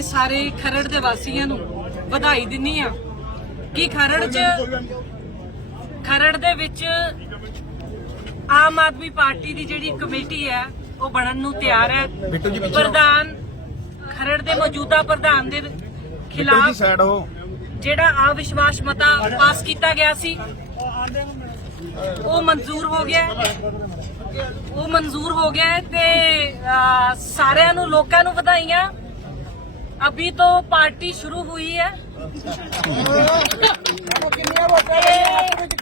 ਤੇ ਸਾਰੇ ਖਰੜ ਦੇ ਵਾਸੀਆਂ ਨੂੰ ਵਧਾਈ ਦਿੰਨੀ ਆ ਕਿ ਖਰੜ 'ਚ ਖਰੜ ਦੇ ਵਿੱਚ ਆਮ ਆਦਮੀ ਪਾਰਟੀ ਦੀ ਜਿਹੜੀ ਕਮੇਟੀ ਹੈ ਉਹ ਬਣਨ ਨੂੰ ਤਿਆਰ ਹੈ। ਪ੍ਰਧਾਨ ਖਰੜ ਦੇ ਮੌਜੂਦਾ ਪ੍ਰਧਾਨ ਦੇ ਖਿਲਾਫ ਜਿਹੜਾ ਅਵਿਸ਼ਵਾਸ ਮਤਾ ਪਾਸ ਕੀਤਾ ਗਿਆ ਸੀ ਉਹ ਮਨਜ਼ੂਰ ਹੋ ਗਿਆ। ਉਹ ਮਨਜ਼ੂਰ ਹੋ ਗਿਆ ਤੇ ਸਾਰਿਆਂ ਨੂੰ ਲੋਕਾਂ ਨੂੰ ਵਧਾਈਆਂ। ਅਭੀ ਤੋਂ ਪਾਰਟੀ ਸ਼ੁਰੂ हुई है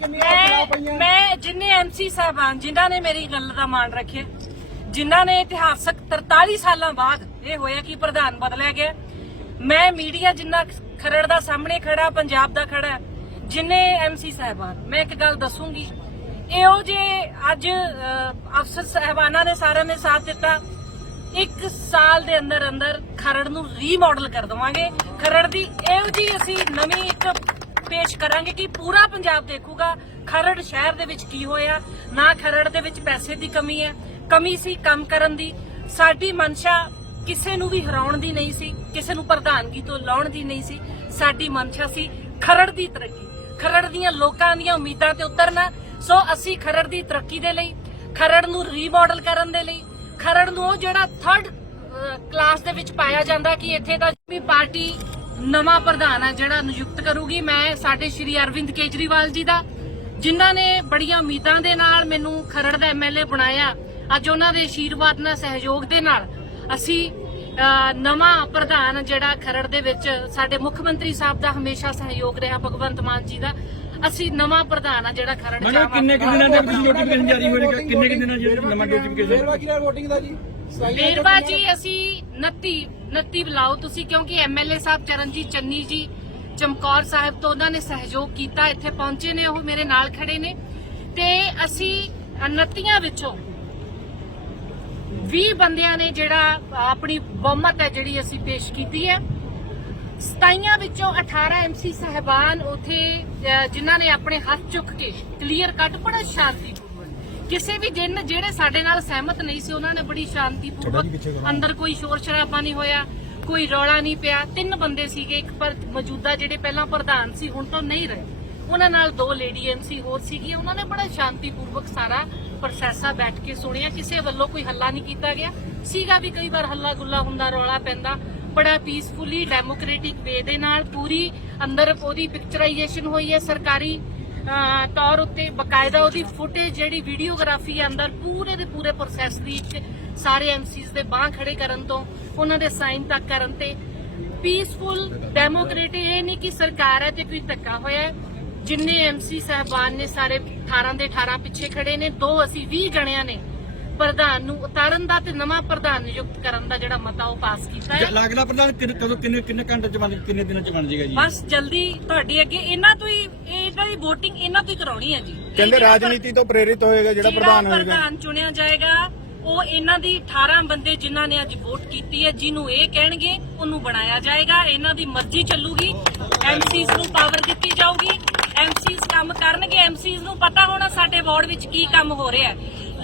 ਮੈਂ ਮੈਂ ਜਿੰਨੇ ਐਮਸੀ ਸਾਹਿਬਾਨ ਜਿਨ੍ਹਾਂ ਨੇ ਮੇਰੀ ਗੱਲ ਦਾ ਮਾਣ ਰੱਖਿਆ ਜਿਨ੍ਹਾਂ ਨੇ ਇਤਿਹਾਸਕ 43 ਸਾਲਾਂ ਬਾਅਦ ਇਹ ਹੋਇਆ ਕਿ ਪ੍ਰਧਾਨ ਬਦਲਿਆ ਗਿਆ ਮੈਂ ਮੀਡੀਆ ਜਿੰਨਾ ਖਰੜ ਦਾ ਸਾਹਮਣੇ ਖੜਾ ਪੰਜਾਬ ਦਾ ਖੜਾ ਹੈ, ਜਿੰਨੇ ਐਮਸੀ ਸਾਹਿਬਾਨ ਮੈਂ ਇੱਕ ਗੱਲ ਦੱਸੂਗੀ ਇਹੋ ਜੇ ਅੱਜ ਅਹ, ਅਫਸਰ ਸਾਹਿਬਾਨਾਂ ਨੇ ਸਾਰਿਆਂ ਨੇ ਸਾਥ ਦਿੱਤਾ ਇੱਕ ਸਾਲ ਦੇ ਅੰਦਰ ਅੰਦਰ ਖਰੜ ਨੂੰ ਰੀਮਾਡਲ ਕਰ ਦਵਾਂਗੇ। ਖਰੜ ਦੀ ਇਹੋ ਜੀ ਅਸੀਂ ਨਵੀਂ ਇੱਕ ਪੇਸ਼ ਕਰਾਂਗੇ ਕਿ ਪੂਰਾ ਪੰਜਾਬ ਦੇਖੂਗਾ ਖਰੜ ਸ਼ਹਿਰ ਦੇ ਵਿੱਚ ਕੀ ਹੋਇਆ। ਨਾ ਖਰੜ ਦੇ ਵਿੱਚ ਪੈਸੇ ਦੀ ਕਮੀ ਹੈ, ਕਮੀ ਸੀ ਕੰਮ ਕਰਨ ਦੀ। ਸਾਡੀ ਮਨਸ਼ਾ ਕਿਸੇ ਨੂੰ ਵੀ ਹਰਾਉਣ ਦੀ ਨਹੀਂ ਸੀ, ਕਿਸੇ ਨੂੰ ਪ੍ਰਧਾਨਗੀ ਤੋਂ ਲਾਉਣ ਦੀ ਨਹੀਂ ਸੀ। ਸਾਡੀ ਮਨਸ਼ਾ ਸੀ ਖਰੜ ਦੀ ਤਰੱਕੀ। ਖਰੜ ਦੀਆਂ ਲੋਕਾਂ ਦੀਆਂ ਉਮੀਦਾਂ ਤੇ ਉਤਰਨਾ। ਸੋ ਅਸੀਂ ਖਰੜ ਦੀ ਤਰੱਕੀ ਦੇ ਲਈ, ਖਰੜ ਨੂੰ ਰੀਮਾਡਲ ਕਰਨ ਦੇ ਲਈ ਖਰੜ ਨੂੰ ਜਿਹੜਾ ਥਰਡ ਕਲਾਸ ਦੇ ਵਿੱਚ ਪਾਇਆ ਜਾਂਦਾ ਕਿ ਇੱਥੇ ਦਾ ਵੀ ਪਾਰਟੀ ਨਵਾਂ ਪ੍ਰਧਾਨ ਹੈ ਜਿਹੜਾ ਨਿਯੁਕਤ ਕਰੂਗੀ। ਮੈਂ, ਸਾਡੇ ਸ਼੍ਰੀ ਅਰਵਿੰਦ ਕੇਜਰੀਵਾਲ ਜੀ ਦਾ, ਜਿਨ੍ਹਾਂ ਨੇ ਬੜੀਆਂ ਉਮੀਦਾਂ ਦੇ ਨਾਲ ਮੈਨੂੰ ਖਰੜ ਦਾ ਐਮਐਲਏ ਬਣਾਇਆ, ਅੱਜ ਉਹਨਾਂ ਦੇ ਆਸ਼ੀਰਵਾਦ ਨਾਲ, ਸਹਿਯੋਗ ਦੇ ਨਾਲ ਅਸੀਂ ਨਵਾਂ ਪ੍ਰਧਾਨ ਜਿਹੜਾ ਖਰੜ ਦੇ ਵਿੱਚ ਸਾਡੇ ਮੁੱਖ ਮੰਤਰੀ ਸਾਹਿਬ ਦਾ ਹਮੇਸ਼ਾ ਸਹਿਯੋਗ ਰਿਹਾ ਭਗਵੰਤ ਮਾਨ ਜੀ ਦਾ। ਅਸੀਂ ਨਵਾਂ ਪ੍ਰਧਾਨ ਆ ਜਿਹੜਾ ਖਰੜ ਚ ਮਨੋ ਆਮ ਕਿੰਨੇ ਕੁ ਦਿਨਾਂ ਤੱਕ ਨੋਟੀਫਿਕੇਸ਼ਨ ਜਾਰੀ ਹੋਏਗਾ ਕਿੰਨੇ ਕੁ ਦਿਨਾਂ ਜਿਹੜਾ ਨਵਾਂ ਨੋਟੀਫਿਕੇਸ਼ਨ ਵੋਟਿੰਗ ਦਾ ਜੀ? ਵੇਰਵਾ ਜੀ ਅਸੀਂ 29 29 ਬੁਲਾਓ ਤੁਸੀਂ ਕਿਉਂਕਿ ਐਮਐਲਏ ਸਾਹਿਬ ਚਰਨਜੀਤ ਚੰਨੀ ਜੀ ਚਮਕੌਰ ਸਾਹਿਬ ਤੋਂ ਉਹਨਾਂ ਨੇ ਸਹਿਯੋਗ ਕੀਤਾ ਇੱਥੇ ਪਹੁੰਚੇ ਨੇ ਉਹ ਮੇਰੇ ਨਾਲ ਖੜੇ ਨੇ। ਤੇ ਅਸੀਂ 29 ਵਿੱਚੋਂ 20 ਬੰਦਿਆਂ ਨੇ ਜਿਹੜਾ ਆਪਣੀ ਬਹੁਮਤ ਹੈ ਜਿਹੜੀ ਅਸੀਂ ਪੇਸ਼ ਕੀਤੀ ਹੈ। 27 ਵਿੱਚੋਂ 18 ਐਮਸੀ ਸਹਿਬਾਨ ਉਥੇ ਜਿਨ੍ਹਾਂ ਨੇ ਆਪਣੇ ਹੱਥ ਚੁੱਕ ਕੇ ਕਲੀਅਰ ਕੱਟ ਬੜਾ ਸ਼ਾਂਤੀਪੂਰਵਕ ਕਿਸੇ ਵੀ ਜਿਨ ਜਿਹੜੇ ਸਾਡੇ ਨਾਲ ਸਹਿਮਤ ਨਹੀਂ ਸੀ ਉਹਨਾਂ ਨੇ ਬੜੀ ਸ਼ਾਂਤੀਪੂਰਵਕ ਅੰਦਰ ਕੋਈ ਸ਼ੋਰ ਸ਼ਰਾਬਾ ਨਹੀਂ ਹੋਇਆ ਕੋਈ ਰੌਲਾ ਨਹੀਂ ਪਿਆ। ਤਿੰਨ ਬੰਦੇ ਸੀਗੇ ਇੱਕ ਪਰ ਮੌਜੂਦਾ ਜਿਹੜੇ ਪਹਿਲਾਂ ਪ੍ਰਧਾਨ ਸੀ ਹੁਣ ਤੋਂ ਨਹੀਂ ਰਹੇ। ਉਹਨਾਂ ਨਾਲ ਦੋ ਲੇਡੀ ਐਮਸੀ ਹੋਰ ਸੀਗੀ ਉਹਨਾਂ ਨੇ ਬੜਾ ਸ਼ਾਂਤੀਪੂਰਵਕ ਸਾਰਾ ਪ੍ਰੋਸੈਸਾ ਬੈਠ ਕੇ ਸੁਣਿਆ, ਕਿਸੇ ਵੱਲੋਂ ਕੋਈ ਹੱਲਾ ਨਹੀਂ ਕੀਤਾ ਗਿਆ। ਸੀਗਾ ਵੀ ਕਈ ਵਾਰ ਹੱਲਾ ਗੁੱਲਾ ਹੁੰਦਾ, ਰੌਲਾ ਪੈਂਦਾ। ਬੜਾ ਪੀਸਫੁਲੀ ਡੈਮੋਕ੍ਰੈਟਿਕ ਵੇ ਦੇ ਨਾਲ ਪੂਰੀ ਅੰਦਰ ਉਹਦੀ ਪਿਕਚਰਾਈਜੇਸ਼ਨ ਹੋਈ ਹੈ ਸਰਕਾਰੀ ਤੌਰ ਉੱਤੇ ਬਕਾਇਦਾ ਉਹਦੀ ਫੁਟੇਜ ਜਿਹੜੀ ਵੀਡੀਓਗ੍ਰਾਫੀ ਹੈ ਅੰਦਰ ਪੂਰੇ ਦੇ ਪੂਰੇ ਪ੍ਰੋਸੈਸ ਦੀ ਇੱਕ ਸਾਰੇ ਐਮਸੀਜ਼ ਦੇ ਬਾਹ ਖੜੇ ਕਰਨ ਤੋਂ, ਉਹਨਾਂ ਦੇ ਸਾਈਨ ਤੱਕ ਕਰਨ ਤੇ ਪੀਸਫੁਲ ਡੈਮੋਕ੍ਰੇਟਿਕ ਇਹ ਨਹੀਂ ਕਿ ਸਰਕਾਰ ਹੈ ਤੇ ਕੋਈ ਧੱਕਾ ਹੋਇਆ ਹੈ। ਜਿੰਨੇ ਐਮਸੀ ਸਾਹਿਬਾਨ ਨੇ ਸਾਰੇ 18 ਦੇ 18 ਪਿੱਛੇ ਖੜੇ ਨੇ ਦੋ ਅਸੀਂ 20 ਜਣਿਆਂ ਨੇ ਪ੍ਰਧਾਨ ਨੂੰ ਉਤਾਰਨ ਦਾ ਤੇ ਨਵਾਂ ਪ੍ਰਧਾਨ ਨਿਯੁਕਤ ਕਰਨ ਦਾ ਜਿਹੜਾ ਮਤਾ ਉਹ ਪਾਸ ਕੀਤਾ ਹੈ। ਲੱਗਦਾ ਪ੍ਰਧਾਨ ਕਿੰਨੇ- ਕਦੋਂ ਕਿੰਨੇ ਕਿੰਨੇ ਘੰਟੇ ਚ ਬਣ ਕਿੰਨੇ ਦਿਨਾਂ ਚ ਬਣ ਜਾਏਗਾ ਜੀ? ਬਸ ਜਲਦੀ ਤੁਹਾਡੀ ਅੱਗੇ ਇਹਨਾਂ ਤੋਂ ਹੀ ਇਹ ਇਹਨਾਂ ਦੀ VOTING ਇਹਨਾਂ ਤੋਂ ਹੀ ਕਰਾਉਣੀ ਹੈ ਜੀ। ਕਹਿੰਦੇ ਰਾਜਨੀਤੀ ਤੋਂ ਪ੍ਰੇਰਿਤ ਹੋਏਗਾ ਜਿਹੜਾ ਪ੍ਰਧਾਨ ਹੋਏਗਾ। ਪ੍ਰਧਾਨ ਚੁਣਿਆ ਜਾਏਗਾ ਉਹ ਇਹਨਾਂ ਦੀ 18 ਬੰਦੇ ਜਿਨ੍ਹਾਂ ਨੇ ਅੱਜ ਵੋਟ ਕੀਤੀ ਹੈ ਜਿਹਨੂੰ ਇਹ ਕਹਿਣਗੇ ਉਹਨੂੰ ਬਣਾਇਆ ਜਾਏਗਾ। ਇਹਨਾਂ ਦੀ ਮਰਜ਼ੀ ਚੱਲੂਗੀ। ਐਮਸੀਜ਼ ਨੂੰ ਪਾਵਰ ਦਿੱਤੀ ਜਾਊਗੀ। ਐਮਸੀਜ਼ ਕੰਮ ਕਰਨਗੇ, ਐਮਸੀਜ਼ ਨੂੰ ਪਤਾ ਹੋਣਾ ਸਾਡੇ ਵਾਰਡ ਵਿੱਚ ਕੀ ਕੰਮ ਹੋ ਰਿਹਾ ਹੈ।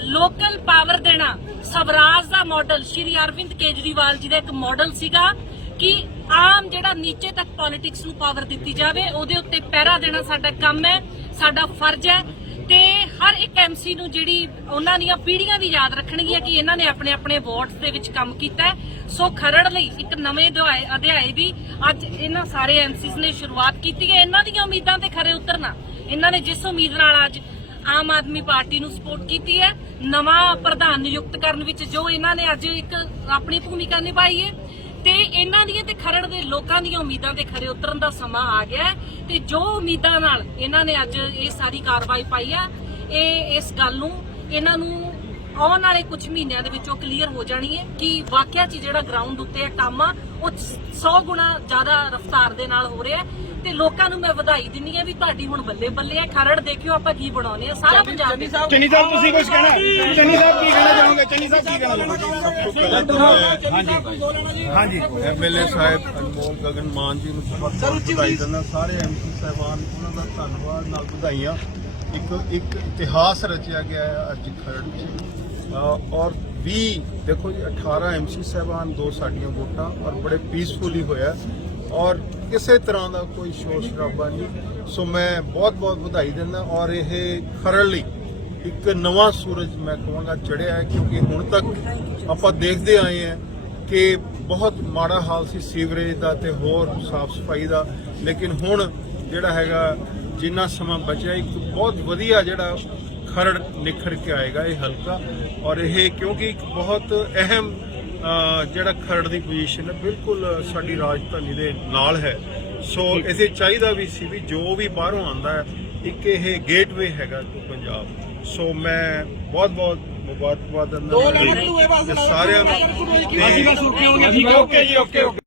ਲੋਕਲ ਪਾਵਰ ਦੇਣਾ, ਸਵਰਾਜ ਦਾ ਮਾਡਲ ਸ਼੍ਰੀ ਅਰਵਿੰਦ ਕੇਜਰੀਵਾਲ ਜੀ ਦਾ ਇੱਕ ਮਾਡਲ ਸੀਗਾ ਕਿ ਆਮ ਜਿਹੜਾ ਨੀਚੇ ਤੱਕ ਪੋਲਿਟਿਕਸ ਨੂੰ ਪਾਵਰ ਦਿੱਤੀ ਜਾਵੇ, ਉਹਦੇ ਉੱਤੇ ਪਹਿਰਾ ਦੇਣਾ ਸਾਡਾ ਕੰਮ ਹੈ, ਸਾਡਾ ਫਰਜ਼ ਹੈ ਤੇ ਹਰ ਇੱਕ ਐਮਸੀ ਨੂੰ ਜਿਹੜੀ ਉਹਨਾਂ ਦੀਆਂ ਪੀੜ੍ਹੀਆਂ ਵੀ ਯਾਦ ਰੱਖਣਗੀਆਂ ਕਿ ਇਹਨਾਂ ਨੇ ਆਪਣੇ ਆਪਣੇ ਵਾਰਡਸ ਦੇ ਵਿੱਚ ਕੰਮ ਕੀਤਾ ਸੋ ਖਰੜ ਲਈ ਇੱਕ ਨਵੇਂ ਅਧਿਆਏ ਦੀ ਅੱਜ ਇਹਨਾਂ ਸਾਰੇ ਐਮਸੀਜ਼ ਨੇ ਸ਼ੁਰੂਆਤ ਕੀਤੀ ਹੈ। ਇਹਨਾਂ ਦੀਆਂ ਉਮੀਦਾਂ ਤੇ ਖਰੇ ਉਤਰਨਾ, ਇਹਨਾਂ ਨੇ ਜਿਸ ਉਮੀਦ ਨਾਲ ਅੱਜ ਆਮ ਆਦਮੀ ਪਾਰਟੀ ਨੂੰ ਸਪੋਰਟ ਕੀਤੀ ਹੈ, ਨਵਾਂ ਪ੍ਰਧਾਨ ਨਿਯੁਕਤ ਕਰਨ ਵਿੱਚ ਜੋ ਇਹਨਾਂ ਨੇ ਅੱਜ ਇੱਕ ਆਪਣੀ ਭੂਮਿਕਾ ਨਿਭਾਈ ਹੈ, ਤੇ ਇਹਨਾਂ ਦੀਆਂ ਤੇ ਖਰੜ ਦੇ ਲੋਕਾਂ ਦੀਆਂ ਉਮੀਦਾਂ ਤੇ ਖਰੇ ਉਤਰਨ ਦਾ ਸਮਾਂ ਆ ਗਿਆ ਤੇ ਜੋ ਉਮੀਦਾਂ ਨਾਲ ਇਹਨਾਂ ਨੇ ਅੱਜ ਇਹ ਸਾਰੀ ਕਾਰਵਾਈ ਪਾਈ ਆ ਇਹ ਇਸ ਗੱਲ ਨੂੰ ਇਹਨਾਂ ਨੂੰ ਆਉਣ ਵਾਲੇ ਕੁਝ ਮਹੀਨਿਆਂ ਦੇ ਵਿੱਚ ਉਹ ਕਲੀਅਰ ਹੋ ਜਾਣੀ ਹੈ ਕਿ ਵਾਕਿਆ 'ਚ ਜਿਹੜਾ ਗਰਾਊਂਡ ਉੱਤੇ ਇਹ ਕੰਮ ਆ ਉਹ 100 ਗੁਣਾ ਜ਼ਿਆਦਾ ਰਫ਼ਤਾਰ ਦੇ ਨਾਲ ਹੋ ਰਿਹਾ ਹੈ ਤੇ ਲੋਕਾਂ ਨੂੰ ਮੈਂ ਵਧਾਈ ਦਿੰਨੀ ਆ ਵੀ ਤੁਹਾਡੀ ਹੁਣ ਬੱਲੇ ਬੱਲੇ ਹੈ। ਖਰੜ ਦੇਖਿਓ ਆਪਾਂ ਕੀ ਬਣਾਉਨੇ ਆ ਸਾਰਾ ਪੰਜਾਬ ਦੇ ਚੰਨੀ ਸਾਹਿਬ ਤੁਸੀਂ ਕੁਝ ਕਹਿਣਾ? ਚੰਨੀ ਸਾਹਿਬ ਕੀ ਕਹਿਣਾ ਚਾਹੋਗੇ? ਚੰਨੀ ਸਾਹਿਬ ਕੀ ਕਹਿਣਾ ਚਾਹੋਗੇ? ਹਾਂਜੀ। ਐਮਐਲਏ ਸਾਹਿਬ ਅਨਮੋਲ ਗਗਨ ਮਾਨ ਜੀ ਨੂੰ ਬਹੁਤ ਬਹੁਤ ਵਧਾਈ ਦਿੰਦਾ। ਸਾਰੇ ਐਮਪੀ ਸਾਹਿਬਾਨ ਉਹਨਾਂ ਦਾ ਧੰਨਵਾਦ ਨਾਲ ਵਧਾਈਆਂ। ਇੱਕ ਇੱਕ ਇਤਿਹਾਸ ਰਚਿਆ ਗਿਆ ਹੈ ਅੱਜ ਖਰੜ 'ਚ ਔਰ 20 ਦੇਖੋ ਜੀ 18 ਐਮਸੀ ਸਾਹਿਬਾਨ, ਦੋ ਸਾਡੀਆਂ ਵੋਟਾਂ ਔਰ ਬੜੇ ਪੀਸਫੁਲੀ ਹੋਇਆ। ਔਰ ਕਿਸੇ ਤਰ੍ਹਾਂ ਦਾ ਕੋਈ ਸ਼ੋਰ ਸ਼ਰਾਬਾ ਨਹੀਂ। ਸੋ ਮੈਂ ਬਹੁਤ ਬਹੁਤ ਵਧਾਈ ਦਿੰਦਾ ਔਰ ਇਹ ਖਰੜ ਲਈ ਇੱਕ ਨਵਾਂ ਸੂਰਜ ਮੈਂ ਕਹਾਂਗਾ ਚੜਿਆ ਹੈ, ਕਿਉਂਕਿ ਹੁਣ ਤੱਕ ਆਪਾਂ ਦੇਖਦੇ ਆਏ ਹਾਂ ਕਿ ਬਹੁਤ ਮਾੜਾ ਹਾਲ ਸੀ ਸੀਵਰੇਜ ਦਾ ਤੇ ਹੋਰ ਸਾਫ਼ ਸਫ਼ਾਈ ਦਾ। ਲੇਕਿਨ ਹੁਣ ਜਿਹੜਾ ਹੈਗਾ ਜਿੰਨਾ ਸਮਾਂ ਬਚਿਆ ਇੱਕ ਬਹੁਤ ਵਧੀਆ ਜਿਹੜਾ ਖਰੜ ਨਿਖਰ ਕੇ ਆਏਗਾ ਇਹ ਹਲਕਾ। ਔਰ ਇਹ ਕਿਉਂਕਿ ਇੱਕ ਬਹੁਤ ਅਹਿਮ ਜਿਹੜਾ ਖਰੜ ਦੀ ਪੋਜੀਸ਼ਨ ਹੈ ਬਿਲਕੁਲ ਸਾਡੀ ਰਾਜਧਾਨੀ ਦੇ ਨਾਲ ਹੈ। ਸੋ ਇਸੇ ਚਾਹੀਦਾ ਵੀ ਸੀ ਵੀ ਜੋ ਵੀ ਬਾਹਰੋਂ ਆਂਦਾ ਹੈ ਇੱਕ ਇਹ ਗੇਟਵੇ ਹੈਗਾ ਟੂ ਪੰਜਾਬ। ਸੋ ਮੈਂ ਬਹੁਤ ਬਹੁਤ ਮੁਬਾਰਕਬਾਦ ਦਿੰਦਾ ਹਾਂ ਸਾਰਿਆਂ ਨੂੰ ਤੇ ਓਕੇ ਜੀ ਓਕੇ ਓਕੇ।